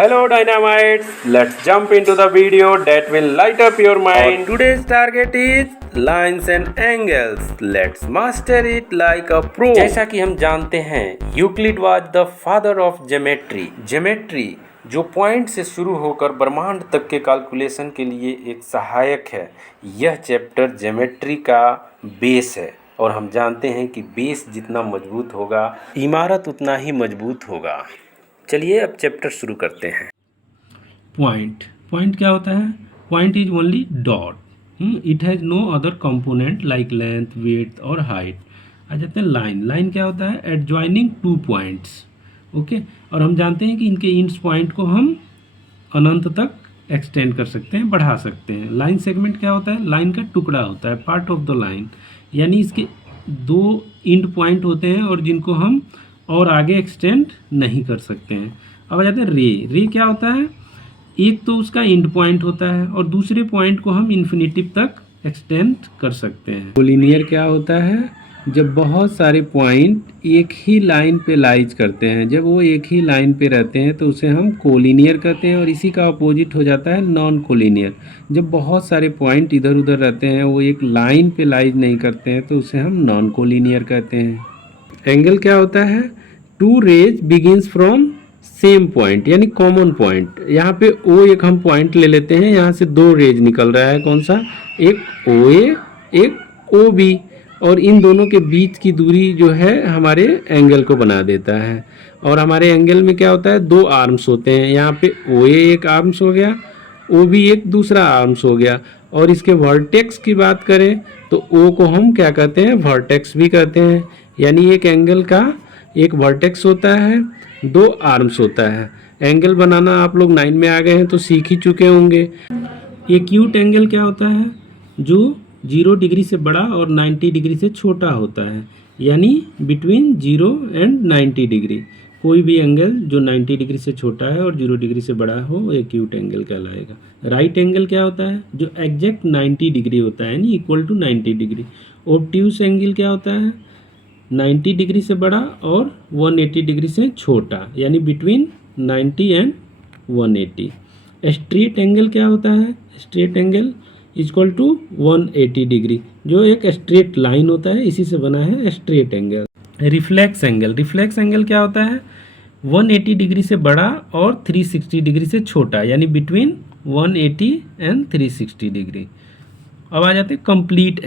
Hello Dynamites, let's jump into the video that will light up your mind. Today's target is lines and angles. Let's master it like a pro. जैसा कि हम जानते हैं Euclid was the father of geometry. Geometry जो point से शुरू होकर ब्रह्मांड तक के कैलकुलेशन के लिए एक सहायक है। यह चैप्टर ज्योमेट्री का बेस है और हम जानते हैं कि बेस जितना मजबूत होगा इमारत उतना ही मजबूत होगा। चलिए अब चैप्टर शुरू करते हैं। पॉइंट क्या होता है? Point is only dot. It has no other component like length, width और हाइट। आ जाते हैं लाइन क्या होता है? Adjoining two points. ओके, और हम जानते हैं कि इनके इंड्स पॉइंट को हम अनंत तक एक्सटेंड कर सकते हैं, बढ़ा सकते हैं। लाइन सेगमेंट क्या होता है? लाइन का टुकड़ा होता है, पार्ट ऑफ द लाइन, यानी इसके दो इंड पॉइंट होते हैं और जिनको हम और आगे एक्सटेंड नहीं कर सकते हैं। अब आ जाते हैं रे क्या होता है? एक तो उसका इंड पॉइंट होता है और दूसरे पॉइंट को हम इन्फिनिटिव तक एक्सटेंड कर सकते हैं। कोलिनियर क्या होता है? जब बहुत सारे पॉइंट एक ही लाइन पे लाइज करते हैं, जब वो एक ही लाइन पे रहते हैं तो उसे हम कोलिनियर कहते हैं, और इसी का अपोजिट हो जाता है नॉन कोलिनियर। जब बहुत सारे पॉइंट इधर उधर रहते हैं, वो एक लाइन पे लाइज नहीं करते हैं, तो उसे हम नॉन कोलिनियर कहते हैं। एंगल क्या होता है? Two rays begins from same point, यानी कॉमन पॉइंट। यहाँ पे ओ एक हम पॉइंट ले लेते हैं, यहाँ से दो रेज निकल रहा है। कौन सा? एक ओ ए, एक ओ बी, और इन दोनों के बीच की दूरी जो है हमारे एंगल को बना देता है। और हमारे एंगल में क्या होता है? दो आर्म्स होते हैं। यहाँ पे ओ ए एक आर्म्स हो गया, ओ बी एक दूसरा आर्म्स हो गया। और इसके वर्टेक्स की बात करें तो ओ को हम क्या कहते हैं? वर्टेक्स भी कहते हैं। यानी एक एंगल का एक वर्टेक्स होता है, दो आर्म्स होता है। एंगल बनाना आप लोग 9 में आ गए हैं तो सीख ही चुके होंगे। एक्यूट एंगल क्या होता है? जो 0 डिग्री से बड़ा और 90 डिग्री से छोटा होता है, यानी बिटवीन 0 एंड 90 डिग्री। कोई भी एंगल जो 90 डिग्री से छोटा है और 0 डिग्री से बड़ा हो वो एक्यूट एंगल कहलाएगा। राइट एंगल क्या होता है? जो एग्जैक्ट 90 डिग्री होता है, यानी equal to 90 degree. Obtuse angle क्या होता है? 90 डिग्री से बड़ा और 180 डिग्री से छोटा, यानी बिटवीन 90 एंड 180। स्ट्रेट एंगल क्या होता है? Straight angle equal to 180 degree, जो एक स्ट्रेट लाइन होता है, इसी से बना है स्ट्रेट एंगल। रिफ्लेक्स एंगल क्या होता है? 180 डिग्री से बड़ा और 360 डिग्री से छोटा, यानी बिटवीन 180 एंड 360 डिग्री। अब आ जाते हैं कंप्लीट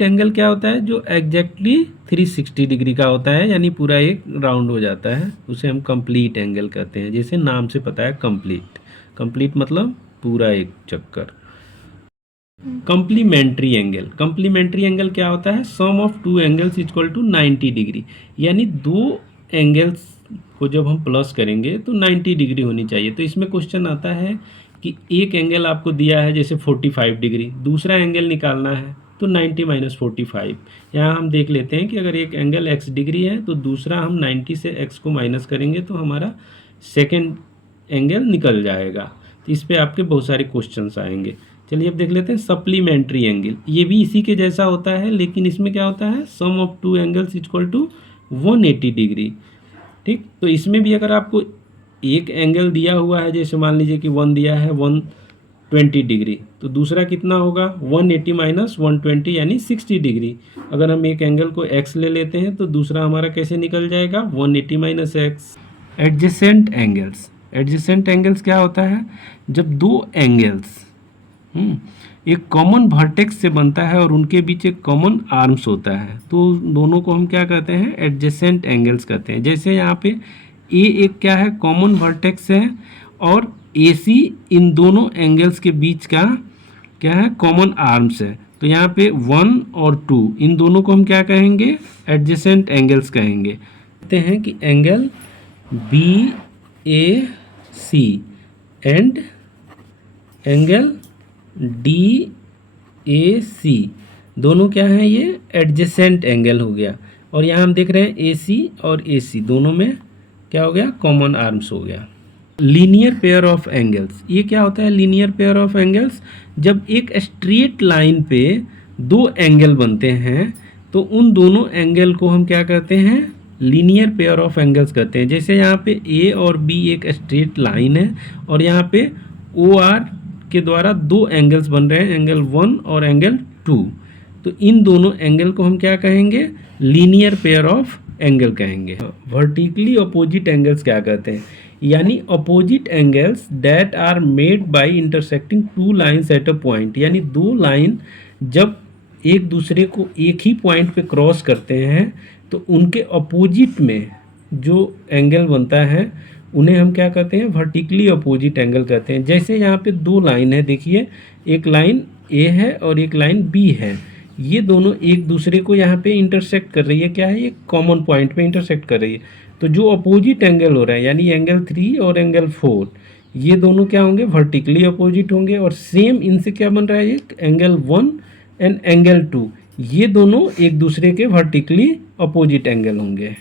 एंगल क्या होता है? जो एग्जैक्टली 360 डिग्री का होता है, यानी पूरा एक राउंड हो जाता है, उसे हम कंप्लीट एंगल कहते हैं। जैसे नाम से पता है कंप्लीट मतलब पूरा एक चक्कर। कंप्लीमेंट्री एंगल क्या होता है? Sum of two angles equal to 90 degree, यानी दो एंगल्स को जब हम प्लस करेंगे तो 90 डिग्री होनी चाहिए। तो इसमें क्वेश्चन आता है कि एक एंगल आपको दिया है जैसे 45 डिग्री, दूसरा एंगल निकालना है तो 90 माइनस 45। यहाँ हम देख लेते हैं कि अगर एक एंगल x डिग्री है तो दूसरा हम 90 से x को माइनस करेंगे तो हमारा सेकेंड एंगल निकल जाएगा। तो इस पर आपके बहुत सारे क्वेश्चंस आएंगे। चलिए अब देख लेते हैं सप्लीमेंट्री एंगल। ये भी इसी के जैसा होता है, लेकिन इसमें क्या होता है? Sum of two angles equal to 180 degree. ठीक, तो इसमें भी अगर आपको एक एंगल दिया हुआ है, जैसे मान लीजिए कि 1 दिया है 120 डिग्री, तो दूसरा कितना होगा? 180 माइनस 120, यानी 60 डिग्री। अगर हम एक एंगल को x ले लेते हैं तो दूसरा हमारा कैसे निकल जाएगा? 180 माइनस x। एडजेसेंट एंगल्स क्या होता है? जब दो एंगल्स एक कॉमन वर्टेक्स से बनता है और उनके बीच एक कॉमन आर्म्स होता है, तो दोनों को हम क्या कहते हैं? एडजेसेंट एंगल्स कहते हैं। जैसे यहाँ पे ए एक क्या है? कॉमन वर्टेक्स है, और ए सी इन दोनों एंगल्स के बीच का क्या है? कॉमन आर्म्स है। तो यहाँ पे 1 और 2 इन दोनों को हम क्या कहेंगे? एडजेसेंट एंगल्स कहेंगे। कहते हैं कि angle B A C and angle D A C दोनों क्या हैं? ये एडजेसेंट एंगल हो गया। और यहाँ हम देख रहे हैं ए सी और ए सी दोनों में क्या हो गया? कॉमन आर्म्स हो गया। लीनियर पेयर ऑफ एंगल्स, ये क्या होता है? लीनियर पेयर ऑफ एंगल्स, जब एक स्ट्रेट लाइन पे दो एंगल बनते हैं तो उन दोनों एंगल को हम क्या कहते हैं? लीनियर पेयर ऑफ एंगल्स कहते हैं। जैसे यहाँ पे ए और बी एक स्ट्रेट लाइन है और यहाँ पे ओ आर के द्वारा दो एंगल्स बन रहे हैं, एंगल 1 और एंगल 2। तो इन दोनों एंगल को हम क्या कहेंगे? लीनियर पेयर ऑफ एंगल कहेंगे। वर्टिकली अपोजिट एंगल्स क्या कहते हैं? यानी opposite angles that are made by intersecting two lines at a point. यानी दो लाइन जब एक दूसरे को एक ही पॉइंट पे क्रॉस करते हैं तो उनके अपोजिट में जो एंगल बनता है उन्हें हम क्या कहते हैं? वर्टिकली अपोजिट एंगल कहते हैं। जैसे यहाँ पे दो लाइन है, देखिए एक लाइन ए है और एक लाइन बी है, ये दोनों एक दूसरे को यहाँ पे इंटरसेक्ट कर रही है। क्या है? ये कॉमन पॉइंट पे इंटरसेक्ट कर रही है। तो जो अपोजिट एंगल हो रहा है यानी एंगल 3 और एंगल 4, ये दोनों क्या होंगे? वर्टिकली अपोजिट होंगे। और सेम इनसे क्या बन रहा है? एक एंगल 1 एंड एंगल 2, ये दोनों एक दूसरे के वर्टिकली अपोजिट एंगल होंगे।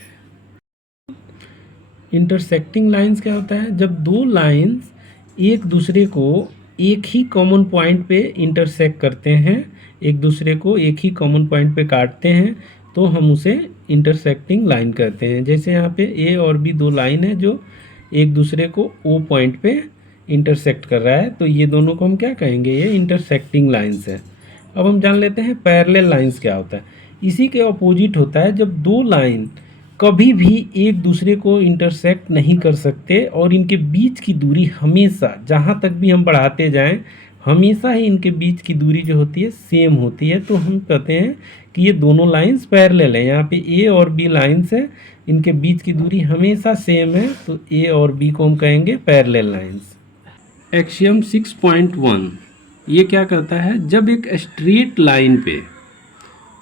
इंटरसेक्टिंग लाइंस क्या होता है? जब दो लाइंस एक दूसरे को एक ही कॉमन पॉइंट पे इंटरसेक्ट करते हैं, एक दूसरे को एक ही कॉमन पॉइंट पे काटते हैं, तो हम उसे इंटरसेक्टिंग लाइन कहते हैं। जैसे यहाँ पे ए और बी दो लाइन है जो एक दूसरे को ओ पॉइंट पे इंटरसेक्ट कर रहा है, तो ये दोनों को हम क्या कहेंगे? ये इंटरसेक्टिंग लाइंस है। अब हम जान लेते हैं पैरेलल लाइंस क्या होता है। इसी के अपोजिट होता है जब दो लाइन कभी भी एक दूसरे को इंटरसेक्ट नहीं कर सकते और इनके बीच की दूरी हमेशा, जहाँ तक भी हम बढ़ाते जाएं, हमेशा ही इनके बीच की दूरी जो होती है सेम होती है। तो हम कहते हैं कि ये दोनों लाइंस पैरेलल हैं। यहाँ पे ए और बी लाइंस है, इनके बीच की दूरी हमेशा सेम है, तो ए और बी को हम कहेंगे पैरेलल लाइंस। एक्सियम 6.1 ये क्या कहता है? जब एक स्ट्रेट लाइन पे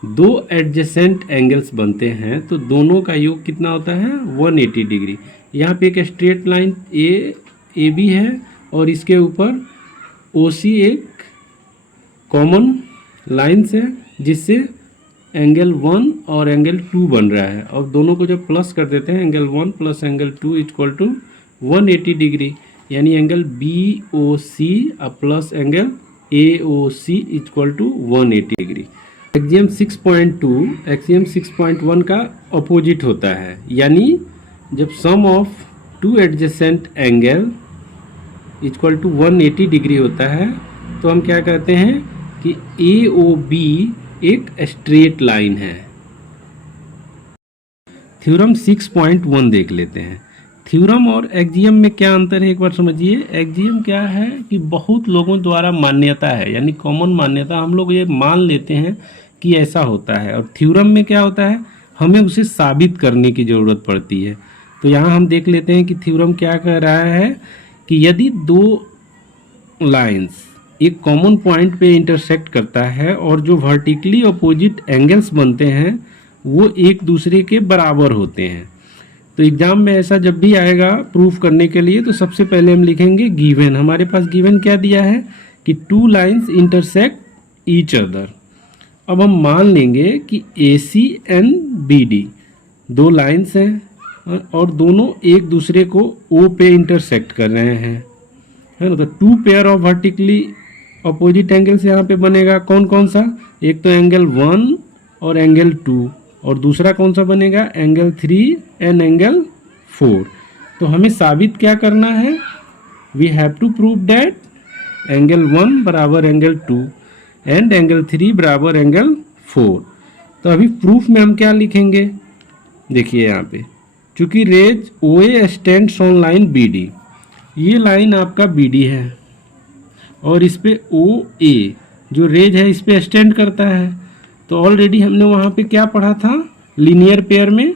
दो एडजेसेंट एंगल्स बनते हैं तो दोनों का योग कितना होता है? 180 डिग्री। यहाँ पे एक स्ट्रेट लाइन ए बी है और इसके ऊपर ओ सी एक कॉमन लाइन्स है जिससे एंगल 1 और एंगल 2 बन रहा है। और दोनों को जब प्लस कर देते हैं, angle 1 plus angle 2 equal to 180 degree, यानी angle B O C plus angle A O C equal to 180 degree. Axiom 6.2 axiom 6.1 का अपोजिट होता है। यानी जब sum of two adjacent angle equal to 180 degree होता है तो हम क्या कहते हैं कि ए ओ बी एक स्ट्रेट लाइन है। थ्योरम 6.1 देख लेते हैं। थ्योरम और एक्सियम में क्या अंतर है एक बार समझिए। एक्सियम क्या है कि बहुत लोगों द्वारा मान्यता है, यानी कॉमन मान्यता, हम लोग ये मान लेते हैं कि ऐसा होता है। और थ्योरम में क्या होता है? हमें उसे साबित करने की ज़रूरत पड़ती है। तो यहाँ हम देख लेते हैं कि थ्योरम क्या कह रहा है कि यदि दो लाइंस एक कॉमन पॉइंट पे इंटरसेक्ट करता है और जो वर्टिकली अपोजिट एंगल्स बनते हैं वो एक दूसरे के बराबर होते हैं। तो एग्जाम में ऐसा जब भी आएगा प्रूफ करने के लिए तो सबसे पहले हम लिखेंगे गिवन। हमारे पास गिवन क्या दिया है कि two lines intersect each other. अब हम मान लेंगे कि AC एंड BD दो लाइंस हैं और दोनों एक दूसरे को O पे इंटरसेक्ट कर रहे हैं, है ना। तो two pair of vertically opposite angles यहाँ पे बनेगा। कौन कौन सा? एक तो एंगल 1 और एंगल 2 और दूसरा कौन सा बनेगा? Angle 3 and angle 4। तो हमें साबित क्या करना है? We have to prove that angle 1 बराबर एंगल 2 एंड एंगल 3 बराबर एंगल 4। तो अभी प्रूफ में हम क्या लिखेंगे? देखिए यहाँ पे, चूंकि rays OA stands on line BD, ये लाइन आपका BD है और इस पे OA जो रेज है इस पे स्टैंड करता है। तो ऑलरेडी हमने वहाँ पे क्या पढ़ा था लीनियर पेयर में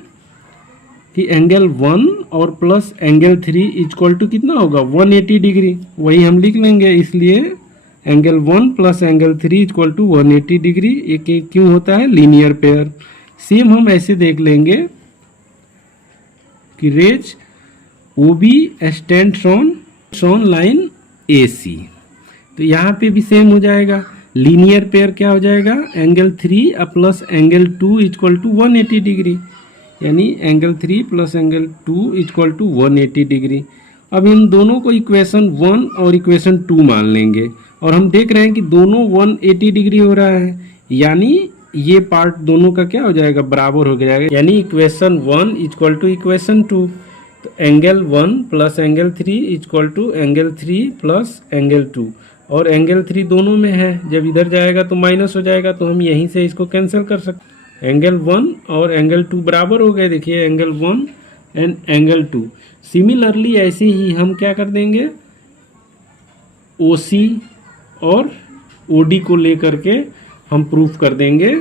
कि एंगल 1 और प्लस एंगल 3 इक्वल टू कितना होगा? 180 डिग्री। वही हम लिख लेंगे, इसलिए angle 1 plus angle 3 equal to 180 degree. एक क्यों होता है? Linear pair. सेम हम ऐसे देख लेंगे कि rays OB stands on line AC। तो यहाँ पे भी सेम हो जाएगा। लीनियर पेयर क्या हो जाएगा? Angle 3 plus angle 2 equal to 180 degree, यानी angle 3 plus angle 2 equal to 180 degree. अब इन दोनों को इक्वेशन 1 और इक्वेशन 2 मान लेंगे और हम देख रहे हैं कि दोनों 180 डिग्री हो रहा है, यानी ये पार्ट दोनों का क्या हो जाएगा, बराबर हो जाएगा, यानी इक्वेशन 1 इक्वल टू इक्वेशन 2। तो angle 1 plus angle 3 equal to angle 3 plus angle 2, और एंगल 3 दोनों में है, जब इधर जाएगा तो माइनस हो जाएगा, तो हम यहीं से इसको कैंसिल कर सकते हैं। एंगल 1 और एंगल 2 बराबर हो गए, देखिए एंगल 1 एंड एंगल 2। सिमिलरली ऐसे ही हम क्या कर देंगे, OC और OD को लेकर के हम प्रूफ कर देंगे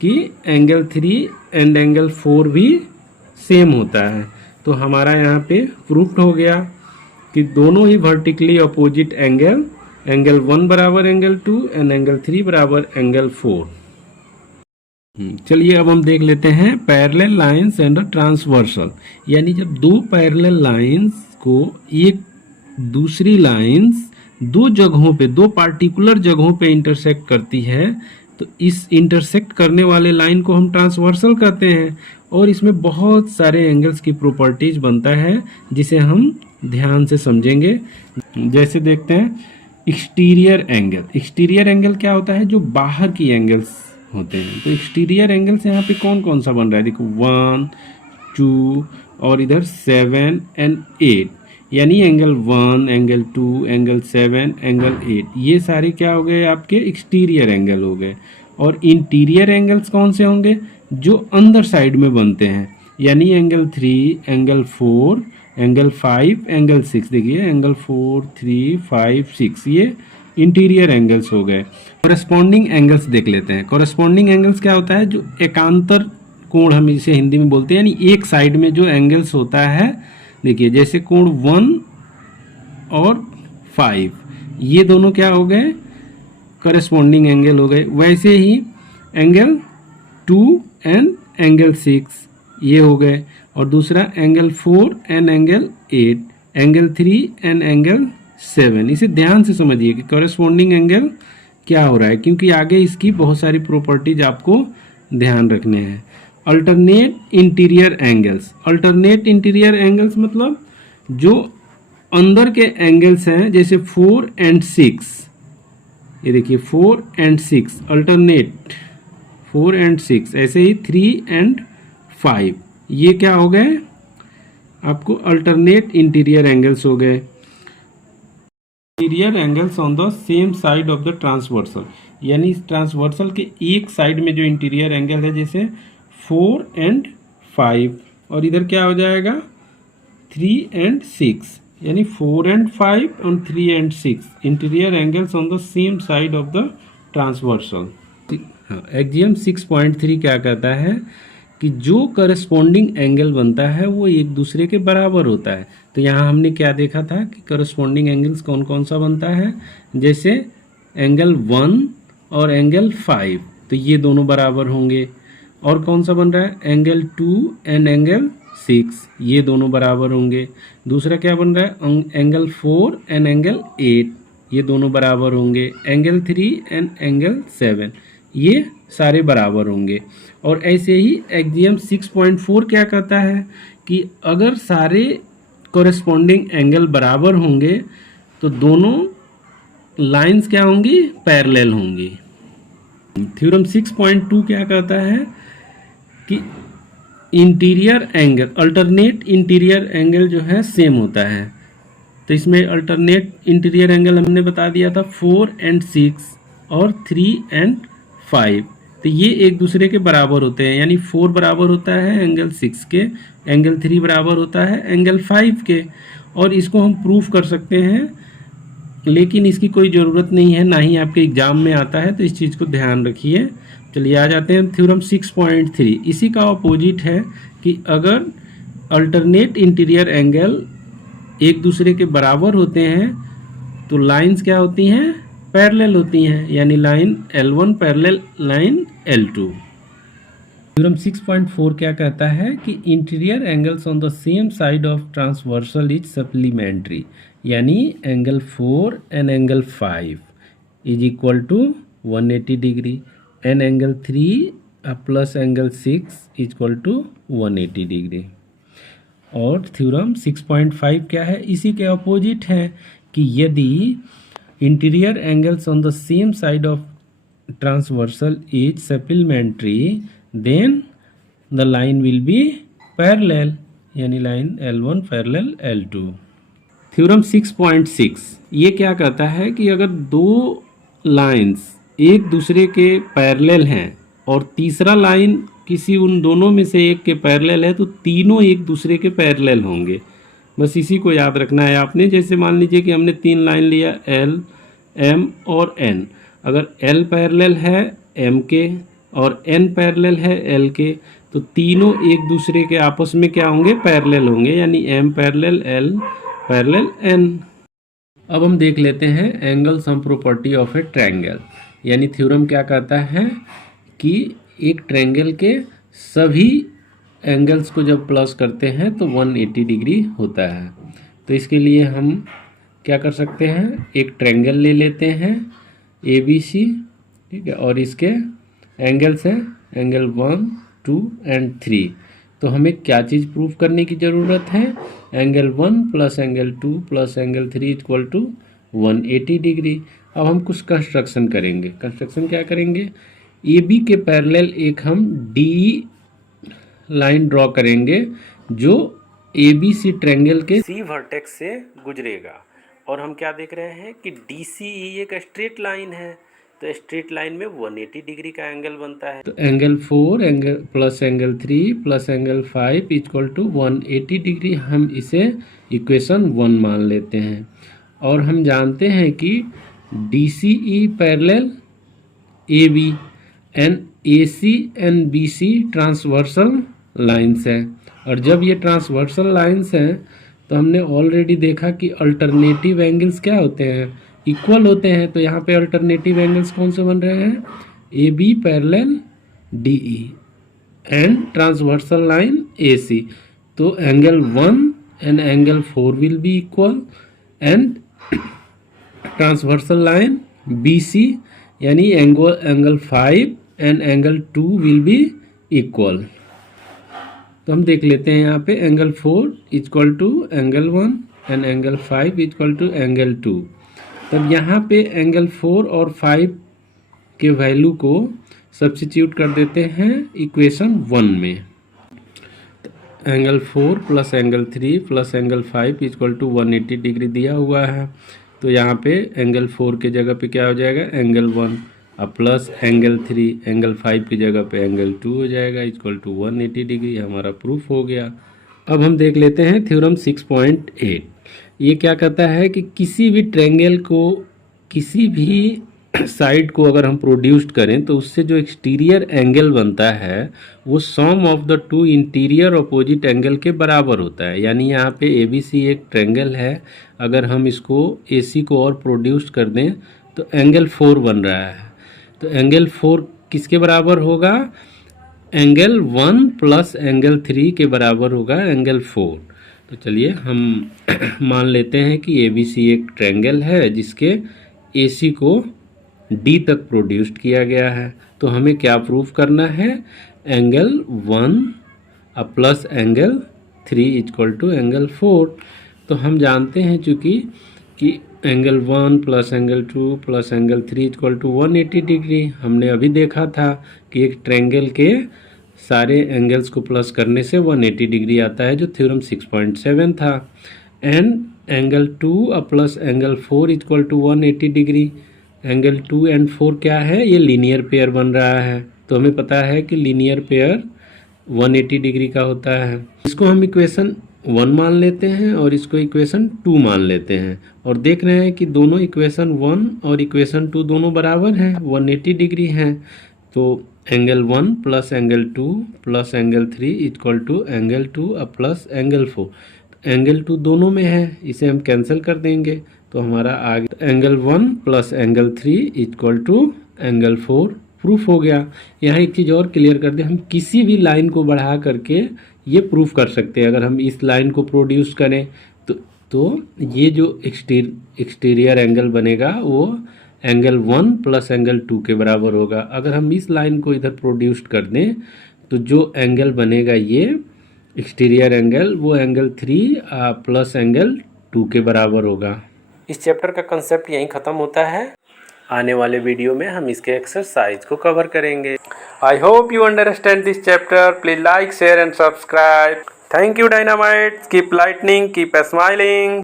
कि एंगल 3 एंड एंगल 4 भी सेम होता है। तो हमारा यहाँ पे प्रूफ हो गया कि दोनों ही वर्टिकली अपोजिट एंगल, एंगल 1 बराबर एंगल 2 एंड एंगल 3 बराबर एंगल 4। चलिए अब हम देख लेते हैं पैरेलल लाइंस एंड ट्रांसवर्सल। यानी जब दो पैरेलल लाइंस को एक दूसरी लाइंस दो जगहों पे, दो पार्टिकुलर जगहों पे इंटरसेक्ट करती है, तो इस इंटरसेक्ट करने वाले लाइन को हम ट्रांसवर्सल कहते हैं। और इसमें बहुत सारे एंगल्स की प्रॉपर्टीज बनता है जिसे हम ध्यान से समझेंगे। जैसे देखते हैं एक्सटीरियर एंगल। एक्सटीरियर एंगल क्या होता है, जो बाहर की एंगल्स होते हैं। तो एक्सटीरियर एंगल्स यहाँ पे कौन कौन सा बन रहा है, देखो 1, 2 और इधर 7 एंड 8, यानी एंगल 1, एंगल 2, एंगल 7, एंगल 8, ये सारे क्या हो गए, आपके एक्सटीरियर एंगल हो गए। और इंटीरियर एंगल्स कौन से होंगे, जो अंदर साइड में बनते हैं, यानी एंगल 3, एंगल 4, एंगल 5, एंगल 6। देखिए एंगल 4, 3, 5, 6 ये इंटीरियर एंगल्स हो गए। कॉरेस्पॉन्डिंग एंगल्स देख लेते हैं। कॉरेस्पॉन्डिंग एंगल्स क्या होता है, जो एकांतर कोण हम इसे हिंदी में बोलते हैं, यानी एक साइड में जो एंगल्स होता है। देखिए जैसे कोण 1 और 5, ये दोनों क्या हो गए, कॉरेस्पॉन्डिंग एंगल हो गए। वैसे ही एंगल 2 एंड एंगल 6 ये हो गए। और दूसरा angle 4 and angle 8, angle 3 and angle 7। इसे ध्यान से समझिए कि कॉरेस्पॉन्डिंग एंगल क्या हो रहा है, क्योंकि आगे इसकी बहुत सारी प्रॉपर्टीज आपको ध्यान रखने हैं। Alternate interior angles. Alternate interior angles मतलब जो अंदर के एंगल्स हैं, जैसे 4 एंड 6, ये देखिए 4 एंड 6 अल्टरनेट, 4 एंड 6। ऐसे ही 3 एंड 5, ये क्या हो गए, आपको अल्टरनेट इंटीरियर एंगल्स हो गए। Interior angles on the same side of the transversal, यानी ट्रांसवर्सल के एक साइड में जो इंटीरियर एंगल है, जैसे 4 एंड 5, और इधर क्या हो जाएगा 3 एंड 6, यानी 4 एंड 5 और 3 and 6 interior angles on the same side of the transversal. Axiom 6.3 क्या कहता है कि जो करस्पॉन्डिंग एंगल बनता है वो एक दूसरे के बराबर होता है। तो यहाँ हमने क्या देखा था कि करस्पॉन्डिंग एंगल्स कौन कौन सा बनता है, जैसे एंगल 1 और एंगल 5, तो ये दोनों बराबर होंगे। और कौन सा बन रहा है, एंगल 2 एंड एंगल 6, ये दोनों बराबर होंगे। दूसरा क्या बन रहा है, एंगल 4 एंड एंगल 8, ये दोनों बराबर होंगे। एंगल 3 एंड एंगल 7, ये सारे बराबर होंगे। और ऐसे ही एक्जियम 6.4 क्या कहता है कि अगर सारे कॉरेस्पॉन्डिंग एंगल बराबर होंगे तो दोनों लाइंस क्या होंगी, पैरेलल होंगी। थ्योरम 6.2 क्या कहता है कि interior angle, alternate interior angle जो है सेम होता है। तो इसमें अल्टरनेट इंटीरियर एंगल हमने बता दिया था 4 एंड 6 और 3 एंड 5, तो ये एक दूसरे के बराबर होते हैं, यानी 4 बराबर होता है एंगल 6 के, एंगल 3 बराबर होता है एंगल 5 के। और इसको हम प्रूफ कर सकते हैं, लेकिन इसकी कोई ज़रूरत नहीं है, ना ही आपके एग्जाम में आता है, तो इस चीज़ को ध्यान रखिए। चलिए आ जाते हैं थ्योरम 6.3। इसी का अपोजिट है कि अगर अल्टरनेट इंटीरियर एंगल एक दूसरे के बराबर होते हैं तो लाइंस क्या होती हैं, पैरेलल होती हैं, यानी line L1 parallel line L2। Theorem 6.4 क्या कहता है कि interior angles on the same side of transversal is supplementary, यानी angle 4 and angle 5 is equal to 180 degree, and angle 3 plus angle 6 equal to 180 degree. और theorem 6.5 क्या है, इसी के अपोजिट है कि यदि interior angles on the same side of transversal is supplementary, then the line will be parallel, यानी line L1 parallel L2। Theorem 6.6 ये क्या कहता है कि अगर दो लाइंस एक दूसरे के पैरेलल हैं और तीसरा लाइन किसी उन दोनों में से एक के पैरेलल है तो तीनों एक दूसरे के पैरेलल होंगे। बस इसी को याद रखना है आपने। जैसे मान लीजिए कि हमने तीन लाइन लिया L, M और N। अगर L पैरेलल है M के और N पैरेलल है L के तो तीनों एक दूसरे के आपस में क्या होंगे, पैरेलल होंगे, यानी M parallel L parallel N। अब हम देख लेते हैं angle sum property of A triangle, यानी थ्योरम क्या कहता है कि एक ट्रायंगल के सभी एंगल्स को जब प्लस करते हैं तो 180 डिग्री होता है। तो इसके लिए हम क्या कर सकते हैं, एक ट्रायंगल ले लेते हैं ABC, ठीक है, और इसके एंगल्स हैं एंगल 1, 2 एंड 3। तो हमें क्या चीज़ प्रूफ करने की ज़रूरत है, angle 1 plus angle 2 plus angle 3 equal to 180 degree. अब हम कुछ कंस्ट्रक्शन करेंगे। कंस्ट्रक्शन क्या करेंगे, AB के पैरेलल एक हम DE लाइन ड्रॉ करेंगे जो ABC ट्रायंगल के C वर्टेक्स से गुजरेगा। और हम क्या देख रहे हैं कि DCE एक स्ट्रेट लाइन है, तो स्ट्रेट लाइन में 180 डिग्री का एंगल बनता है। तो angle 4 angle plus angle 3 plus angle 5 equal to 180 degree, हम इसे इक्वेशन 1 मान लेते हैं। और हम जानते हैं कि DCE parallel AB and AC and BC transversal lines है। और जब ये ट्रांसवर्सल लाइंस हैं तो हमने ऑलरेडी देखा कि अल्टरनेटिव एंगल्स क्या होते हैं, इक्वल होते हैं। तो यहाँ पे अल्टरनेटिव एंगल्स कौन से बन रहे हैं, AB parallel DE and transversal line AC। तो angle 1 and angle 4 will be equal and transversal line BC यानी angle 5 and angle 2 will be equal. तो हम देख लेते हैं यहाँ पे angle 4 equal to angle 1 and angle 5 equal to angle 2। तब यहाँ पे एंगल 4 और 5 के वैल्यू को सब्स्टिट्यूट कर देते हैं इक्वेशन 1 में। Angle 4 plus angle 3 plus angle 5 equal to 180 degree दिया हुआ है। तो यहाँ पे एंगल 4 के जगह पे क्या हो जाएगा, एंगल 1, अब प्लस एंगल 3 एंगल 5 की जगह पे एंगल 2 हो जाएगा इक्वल टू 180 डिग्री। हमारा प्रूफ हो गया। अब हम देख लेते हैं थ्योरम 6.8। ये क्या कहता है कि किसी भी ट्रायंगल को किसी भी साइड को अगर हम प्रोड्यूस्ड करें तो उससे जो एक्सटीरियर एंगल बनता है वो sum of the two interior opposite angle के बराबर होता है। यानी यहाँ पे ABC एक ट्रायंगल है, अगर हम इसको AC को और प्रोड्यूस्ड कर दें तो एंगल 4 बन रहा है। तो एंगल 4 किसके बराबर होगा, एंगल 1 प्लस एंगल 3 के बराबर होगा एंगल 4। तो चलिए हम मान लेते हैं कि ABC एक ट्रायंगल है जिसके AC को D तक प्रोड्यूस्ड किया गया है। तो हमें क्या प्रूफ करना है, angle 1 plus angle 3 equal to angle 4। तो हम जानते हैं चूँकि कि angle 1 plus angle 2 plus angle 3 equal to 180 degree. हमने अभी देखा था कि एक ट्रायंगल के सारे एंगल्स को प्लस करने से 180 डिग्री आता है, जो थ्योरम 6.7 था। And angle 2 plus angle 4 equal to 180 degree. Angle 2 and 4 क्या है, ये लीनियर पेयर बन रहा है। तो हमें पता है कि लीनियर पेयर 180 डिग्री का होता है। इसको हम इक्वेशन 1 मान लेते हैं और इसको इक्वेशन 2 मान लेते हैं और देख रहे हैं कि दोनों इक्वेशन 1 और इक्वेशन 2 दोनों बराबर हैं, 180 डिग्री हैं। तो angle 1 plus angle 2 plus angle 3 equal to angle 2 plus angle 4। Angle 2 दोनों में है, इसे हम कैंसिल कर देंगे तो हमारा आगे angle 1 plus angle 3 equal to angle 4 proof हो गया। यहाँ एक चीज़ और क्लियर कर दें, हम किसी भी लाइन को बढ़ा करके ये प्रूफ कर सकते हैं। अगर हम इस लाइन को प्रोड्यूस करें तो ये जो एक्सटीरियर एंगल बनेगा वो एंगल 1 प्लस एंगल 2 के बराबर होगा। अगर हम इस लाइन को इधर प्रोड्यूस कर दें तो जो एंगल बनेगा ये एक्सटीरियर एंगल, वो एंगल 3 प्लस एंगल 2 के बराबर होगा। इस चैप्टर का कंसेप्ट यहीं ख़त्म होता है। आने वाले वीडियो में हम इसके एक्सरसाइज को कवर करेंगे। I hope you understand this chapter. Please like, share and subscribe. Thank you dynamites. Keep lightning, keep smiling.